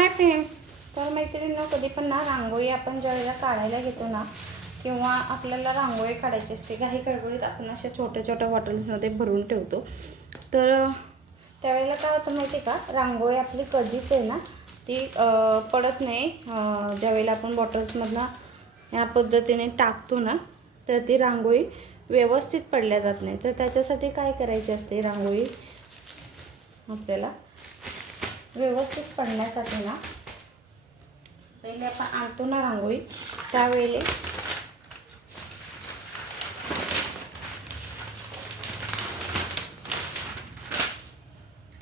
Hi friends, तर मैत्रिणींनो, कधी पण ना रांगोळी आपण ज्यावेळेला काढायला घेतो ना, किंवा आपल्याला रांगोळी काढायची असते काही गडबडीत आपण अशा छोट्या छोट्या बॉटल्समध्ये भरून ठेवतो. तर त्यावेळेला काय होतं माहिती आहे का, रांगोळी आपली कधीच आहे ना ती पडत नाही. ज्यावेळेला आपण बॉटल्समधनं ह्या पद्धतीने टाकतो ना, तर ती रांगोळी व्यवस्थित पडल्या जात नाही. तर त्याच्यासाठी काय करायची असते, रांगोळी आपल्याला व्यवस्थित पडण्यासाठी ना, पहिले आपण आणतो ना रांगोळी, त्यावेळेला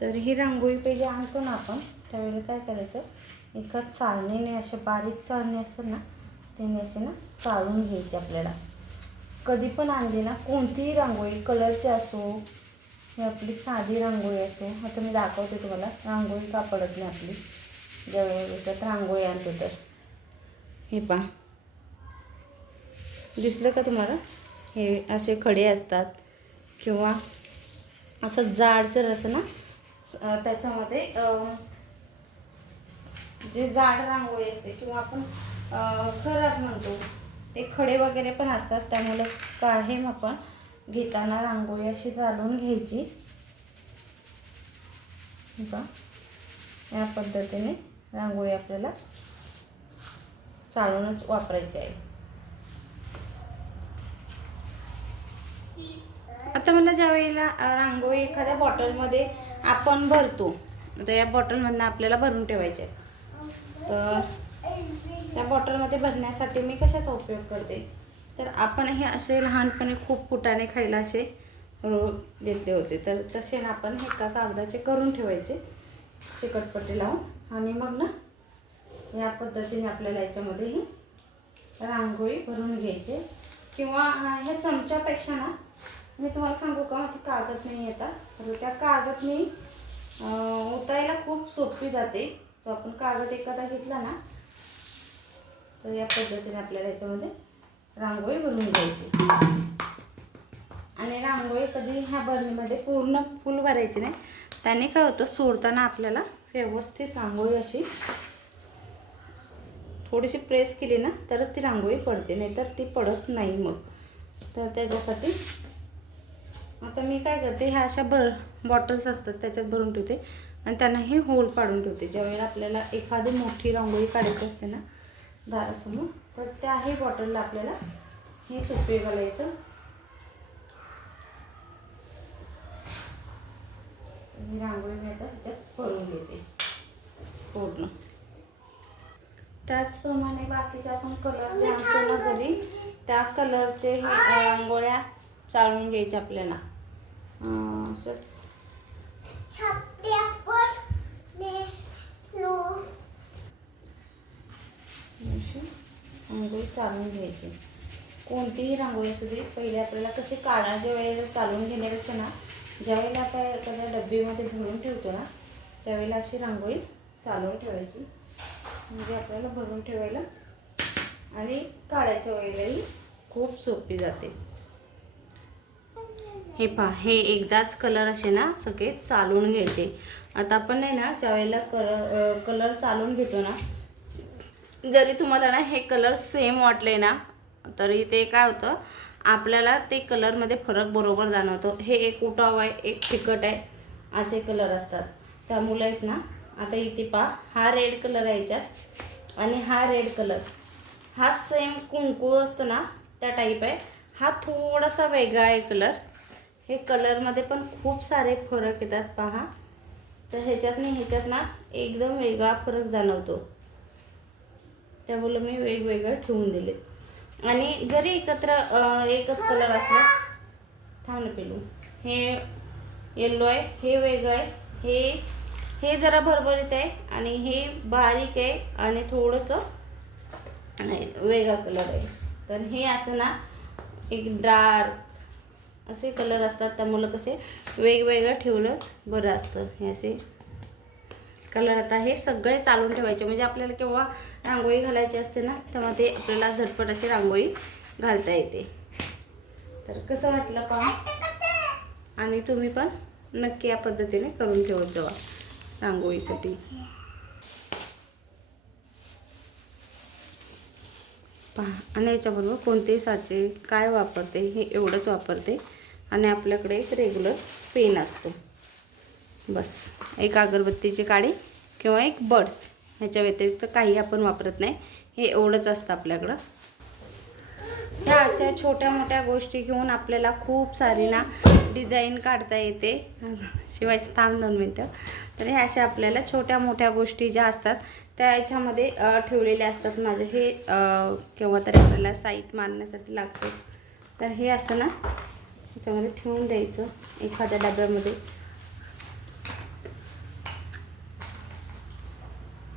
तर ही रांगोळी पहिले आणतो ना आपण, त्यावेळेला काय करायचं, एका चाळणीने, असे बारीक चाळणी असतात ना, त्याने असे ना चाळून घ्यायची. आपल्याला कधी पण आणली ना, कोणतीही रांगोळी, कलरची असो, ही आपली साधी रांगोळी असो. आता मी दाखवते तुम्हाला रांगोळी का पडत नाही आपली. ज्यावेळेला विकत रांगोळी आणतो तर हे पहा, दिसलं का तुम्हाला, हे असे खडे असतात किंवा असं जाडसर असं ना, त्याच्यामध्ये जे जाड रांगोळी असते किंवा आपण खराब म्हणतो ते खडे वगैरे पण असतात. त्यामुळे कायम आपण घेताना रांगोळी अशी घालून घ्यायची. बघा, या पद्धतीने रांगोळी आपल्याला चालूनच वापरायची आहे. आता मला ज्या वेळेला रांगोळी एखाद्या बॉटलमध्ये आपण भरतो, तर या बॉटलमधनं आपल्याला भरून ठेवायचे आहे. तर त्या बॉटलमध्ये भरण्यासाठी मी कशाचा उपयोग करते, तर आपण हे असे लहानपणी खूप फुटाणे खायला असे घेतले होते, तर तसे ना आपण एका कागदाचे करून ठेवायचे चिकटपट्टी लावून, आणि मग ना या पद्धतीने आपल्याला याच्यामध्ये ही रांगोळी भरून घ्यायची. किंवा ह्या चमच्यापेक्षा ना, मी तुम्हाला सांगू का, माझं कागद नाही येतात, तर त्या कागद मी ओतायला खूप सोपी जाते. जो आपण कागद एखादा घेतला ना, तर या पद्धतीने आपल्याला याच्यामध्ये रांगोळी भरून घ्यायची. आणि रांगोळी कधी ह्या बरणीमध्ये पूर्ण फुल भरायची नाही. त्याने काय होतं, सोडताना आपल्याला व्यवस्थित रांगोळी अशी थोडीशी प्रेस केली ना, तरच ती रांगोळी पडते, नाहीतर ती पडत नाही. मग तर त्याच्यासाठी आता मी काय करते, ह्या अशा बॉटल्स असतात त्याच्यात भरून ठेवते आणि त्यांना हे होल पाडून ठेवते. ज्यावेळेला आपल्याला एखादी मोठी रांगोळी काढायची असते ना दारासमोर, तर त्याही बॉटलला आपल्याला हे उपयोगाला येतं. ही रांगोळी मी आता ह्याच्यात भरून घेते पूर्ण. त्याचप्रमाणे बाकीचे आपण कलर जे आणतो ना घरी, त्या कलरचे रांगोळ्या चाळून घ्यायच्या आपल्याला. असंच रांगोळी चालून घ्यायची. कोणतीही रांगोळी असू दे, पहिले आपल्याला कसे काढायच्या वेळेला चालून घेण्यापेक्षा ना, ज्यावेळेला आपण एखाद्या डब्बीमध्ये भरून ठेवतो ना, त्यावेळेला अशी रांगोळी चालवून ठेवायची. म्हणजे आपल्याला भरून ठेवायला आणि काढायच्या वेळेलाही खूप सोपी जाते. हे पहा, हे एकदाच कलर असे ना सगळे चालवून घ्यायचे. आता आपण नाही ना, ज्यावेळेला कलर चालवून घेतो ना, जरी तुम्हाला ना हे कलर सेम वाटले ना, तरी ते काय होतं, आपल्याला ते कलरमध्ये फरक बरोबर जाणवतो. हे एक उठाव आहे, एक फिकट आहे, असे कलर असतात. त्यामुळे आहेत ना, आता इथे पहा, हा रेड कलर आहे याच्यात, आणि हा रेड कलर हा सेम कुंकू असतं ना त्या टाईप आहे. हा थोडासा वेगळा आहे कलर. हे कलरमध्ये पण खूप सारे फरक येतात पहा. तर ह्याच्यात नाही, ह्याच्यात ना एकदम वेगळा फरक जाणवतो. त्यामुळे मी वेगवेगळं ठेवून दिले. आणि जरी एकत्र एकच कलर असला, थांब ना पिलू, हे येल्लो आहे, हे वेगळं आहे, हे जरा भरभरीत आहे, आणि हे बारीक आहे आणि थोडंसं वेगळा कलर आहे. तर हे असं ना एक डार्क असे कलर असतात. त्यामुळे कसे वेगवेगळं ठेवलंच बरं असतं. हे असे कलर आता हे सगळे चालून ठेवायचे, म्हणजे आपल्याला केव्हा रांगोळी घालायची असते ना, तेव्हा ते आपल्याला झटपट अशी रांगोळी घालता येते. तर कसं वाटलं पहा, आणि तुम्ही पण नक्की या पद्धतीने करून ठेवत जावा रांगोळीसाठी. पहा. आणि याच्याबरोबर कोणतेही साचे काय वापरते हे एवढंच वापरते. आणि आपल्याकडे एक रेग्युलर पेन असतो बस. एक अगरबत्तीची काडी किंवा एक बड्स, ह्याच्या व्यतिरिक्त काही आपण वापरत नाही. हे एवढंच असतं आपल्याकडं. ह्या अशा छोट्या मोठ्या गोष्टी घेऊन आपल्याला खूप सारी ना डिझाईन काढता येते. शिवायचं थांब 2 मिनटं. तर ह्या अशा आपल्याला छोट्या मोठ्या गोष्टी ज्या असतात त्या याच्यामध्ये ठेवलेल्या असतात. माझे हे केव्हा तरी आपल्याला साईट मारण्यासाठी लागतं. तर हे असं ना याच्यामध्ये ठेवून द्यायचं एखाद्या डब्यामध्ये.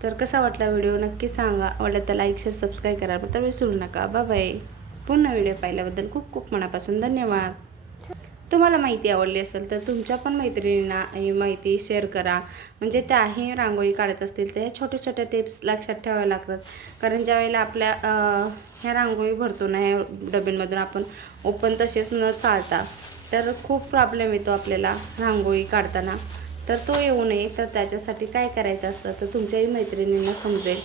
तर कसा वाटला व्हिडिओ नक्की सांगा. आवडला तर लाईक शेअर सबस्क्राईब करायला तर विसरू नका. Bye bye. पुन्हा व्हिडिओ पाहिल्याबद्दल खूप खूप मनापासून धन्यवाद. तुम्हाला माहिती आवडली असेल तर तुमच्या पण मैत्रिणींना ही माहिती शेअर करा. म्हणजे त्याही रांगोळी काढत असतील तर छोट्या छोट्या टिप्स लक्षात ठेवाव्या लागतात. कारण ज्यावेळेला आपल्या ह्या रांगोळी भरतो ना ह्या डब्यांमधून आपण ओपन तसेच न चालता तर खूप प्रॉब्लेम येतो आपल्याला रांगोळी काढताना. तर तो येऊ नये तर त्याच्यासाठी काय करायचं असतं तर तुमच्याही मैत्रिणींना समजेल.